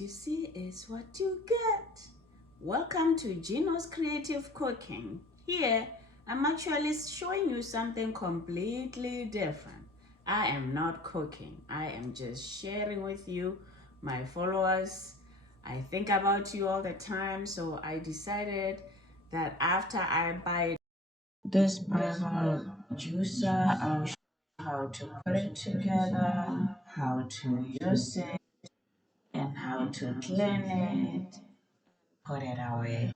you see is what you get. Welcome to Gino's Creative Cooking. Here, I'm actually showing you something completely different. I am not cooking. I am just sharing with you, my followers. I think about you all the time, so I decided that after I buy this Breville juicer, I'll show you how to put it together, how to use it, and how to clean it, put it away.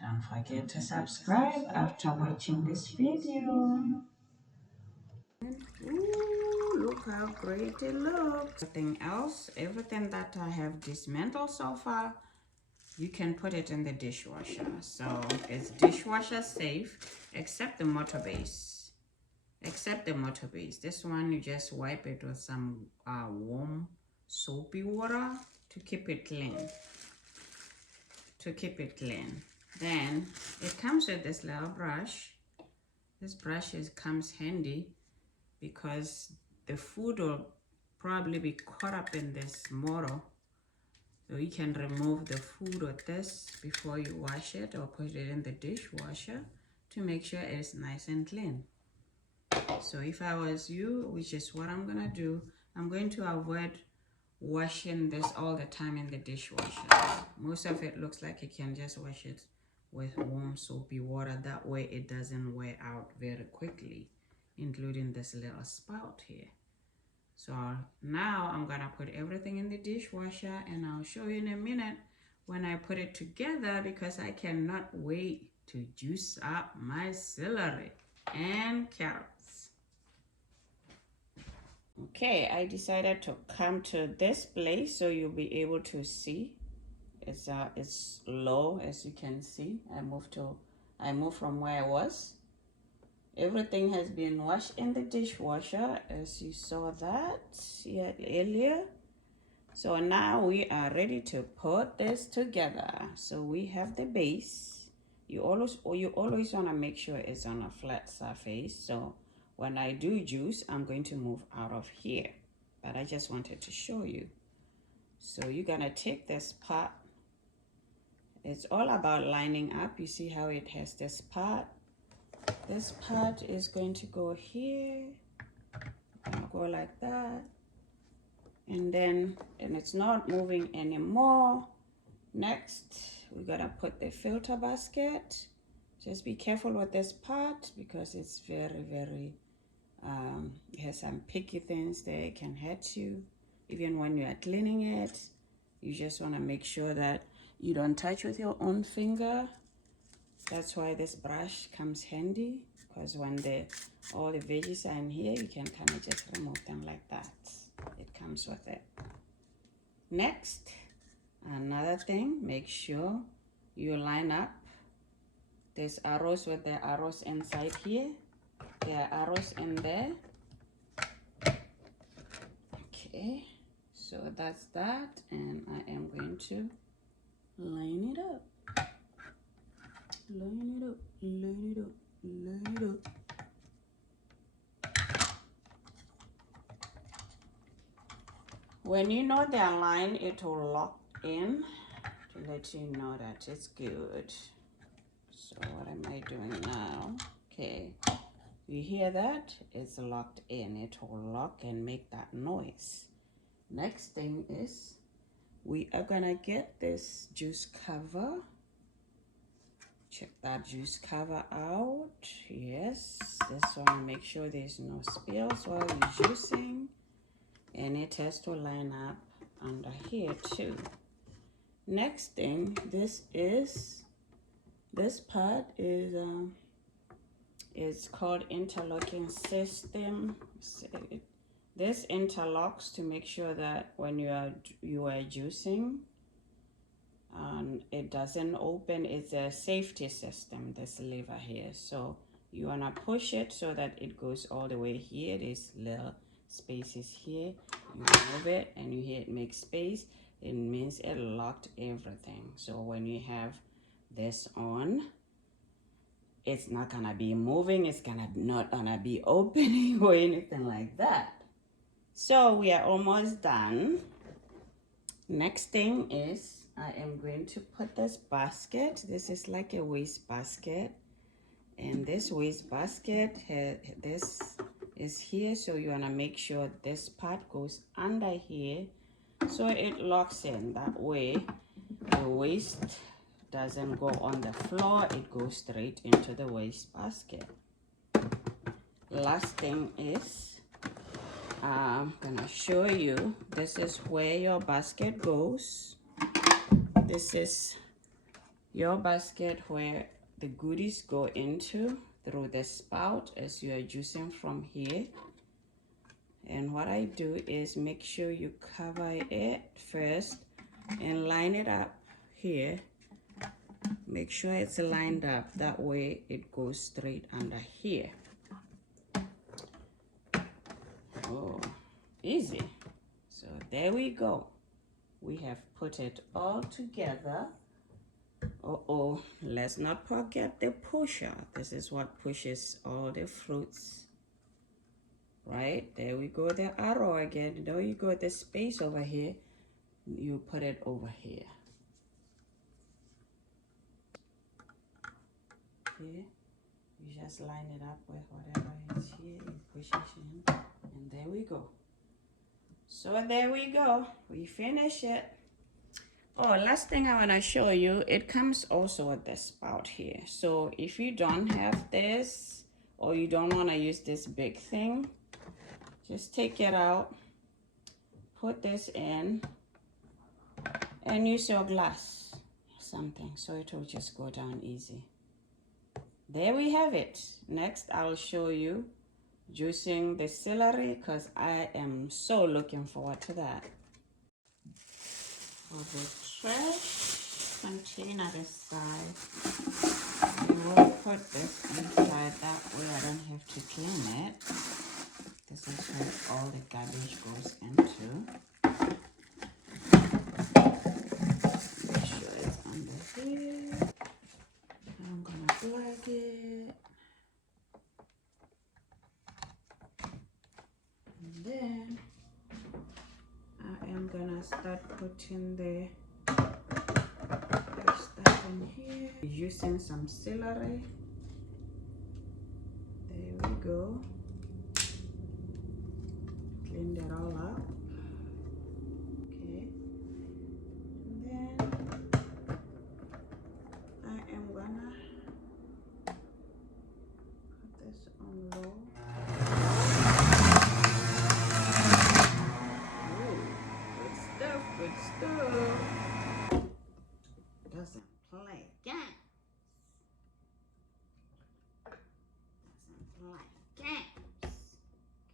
Don't forget to subscribe after watching this video. Ooh, look how great it looks. Everything that I have dismantled so far, you can put it in the dishwasher. So it's dishwasher safe, except the motor base. This one, you just wipe it with some warm soapy water to keep it clean. Then it comes with this little brush. This brush comes handy because the food will probably be caught up in this motor. So you can remove the food with this before you wash it or put it in the dishwasher to make sure it's nice and clean. So if I was you, which is what I'm gonna do, I'm going to avoid washing this all the time in the dishwasher. Most of it looks like you can just wash it with warm soapy water. That way it doesn't wear out very quickly, including this little spout here. So now I'm gonna put everything in the dishwasher and I'll show you in a minute when I put it together, because I cannot wait to juice up my celery and carrots. Okay, I decided to come to this place so you'll be able to see. It's low, as you can see. I moved from where I was. Everything has been washed in the dishwasher, as you saw that earlier. So now we are ready to put this together. So we have the base. You always want to make sure it's on a flat surface. So when I do juice, I'm going to move out of here, but I just wanted to show you. So you're gonna take this part. It's all about lining up. You see how it has this part. This part is going to go here. Gonna go like that, and it's not moving anymore. Next, we're gonna put the filter basket. Just be careful with this part because it's very it has some picky things there. It can hurt you even when you are cleaning it. You just want to make sure that you don't touch with your own finger. That's why this brush comes handy, because when all the veggies are in here, you can kind of just remove them like that. It comes with it. Next, another thing, make sure you line up this arrows with the arrows inside here. There are arrows in there. Okay, so that's that, and I am going to line it up. Line it up, line it up, line it up. When you know they're aligned, it will lock in to let you know that it's good. So what am I doing now? Okay, you hear that? It's locked in. It will lock and make that noise. Next thing is we are gonna get this juice cover. Check that juice cover out. Yes, this one, make sure there's no spills while you're juicing, and it has to line up under here too. Next thing, this part is it's called interlocking system. This interlocks to make sure that when you are juicing, it doesn't open. It's a safety system, this lever here. So you want to push it so that it goes all the way here. These little spaces here, you move it and you hear it make space. It means it locked everything. So when you have this on, it's not gonna be moving, it's not gonna be opening or anything like that. So we are almost done. Next thing is I am going to put this basket. This is like a waste basket. And this waste basket, this is here. So you want to make sure this part goes under here. So it locks in. That way the waste doesn't go on the floor. It goes straight into the waste basket. Last thing is I'm gonna show you, this is where your basket goes. This is your basket where the goodies go into through the spout as you are juicing from here. And what I do is make sure you cover it first and line it up here. Make sure it's lined up, that way it goes straight under here. Oh, easy. So there we go. We have put it all together. Oh, let's not forget the pusher. This is what pushes all the fruits. Right, there we go, the arrow again. There you go, the space over here. You put it over here. Here, you just line it up with whatever is here. It pushes in, and there we go. So there we go. We finish it. Oh, last thing I want to show you, it comes also with the spout here. So if you don't have this, or you don't want to use this big thing, just take it out, put this in, and use your glass or something, so it will just go down easy. There we have it. Next, I'll show you juicing the celery, because I am so looking forward to that. For the trash container this side, we will put this inside, that way I don't have to clean it. This is where all the garbage goes into. Make sure it's under here. I'm gonna plug it. And then I am gonna start putting the stuff in here. Using some celery. There we go. Clean that all up. Okay. And then I am gonna put this on low. Good stuff. Doesn't play games. Doesn't play games. Okay.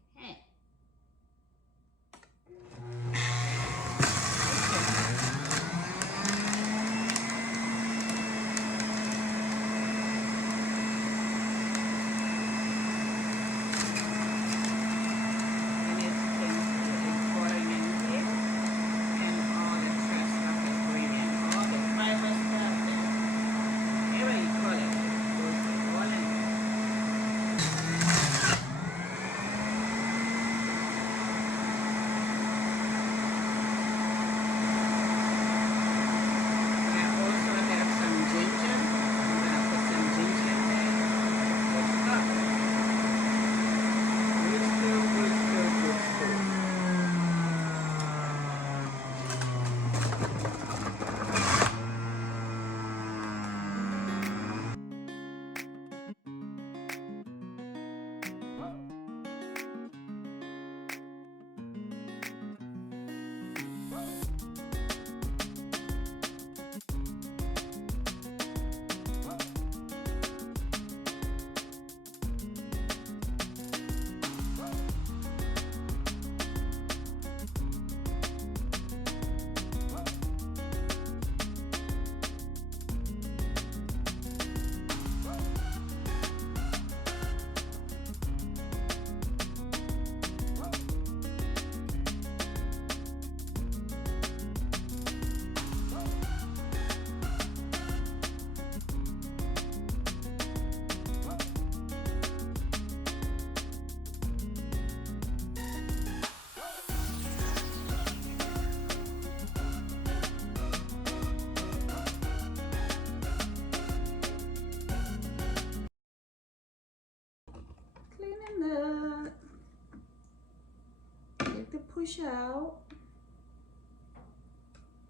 cleaning that. Take the push out.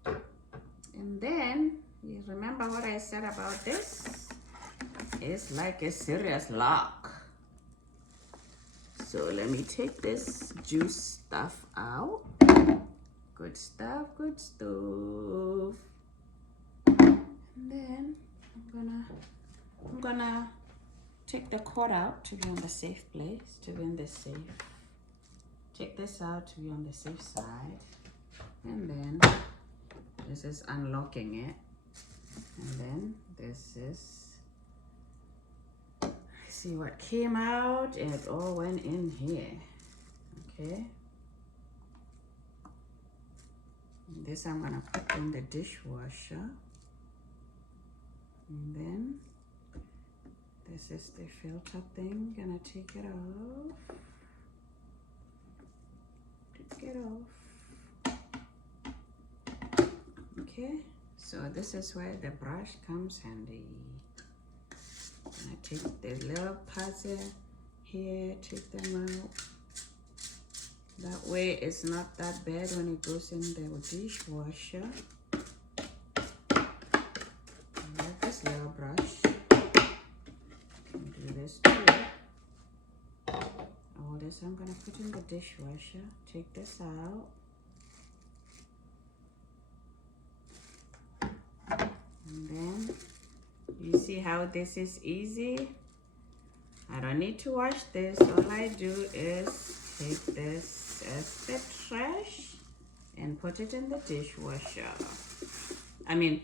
And then, you remember what I said about this? It's like a serious lock. So let me take this juice stuff out. Good stuff, good stuff. And then I'm gonna take the cord out to be on the safe place, to be in the safe. Take this out to be on the safe side. And then this is unlocking it. And then this is, see what came out, and it all went in here. Okay. And this I'm gonna put in the dishwasher. And then this is the filter thing. Gonna take it off. Take it off. Okay, so this is where the brush comes handy. I take the little parts here, take them out. That way it's not that bad when it goes in the dishwasher. I have this little brush. Can do this too. All this I'm gonna put in the dishwasher. Take this out. And then you see how this is easy? I don't need to wash this. All I do is take this as the trash and put it in the dishwasher. And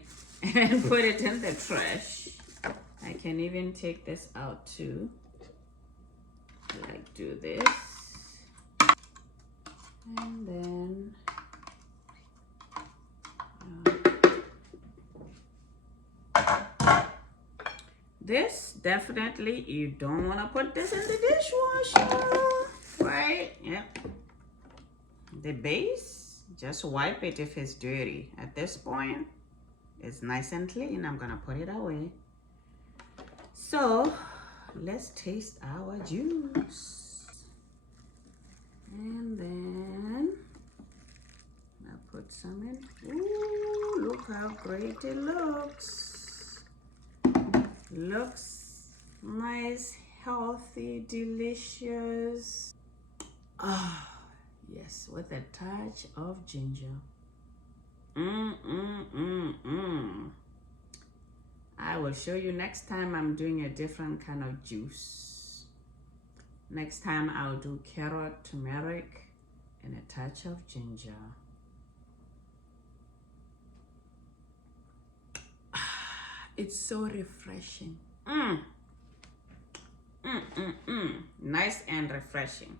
put it in the trash. I can even take this out too. Like do this. And then this, definitely, you don't want to put this in the dishwasher, right? Yep. The base, just wipe it if it's dirty. At this point, it's nice and clean. I'm going to put it away. So, let's taste our juice. And then, I'll put some in. Ooh, look how great it looks. Looks nice, healthy, delicious. Ah, yes, with a touch of ginger. I will show you next time I'm doing a different kind of juice. Next time I'll do carrot, turmeric, and a touch of ginger. It's so refreshing. Nice and refreshing.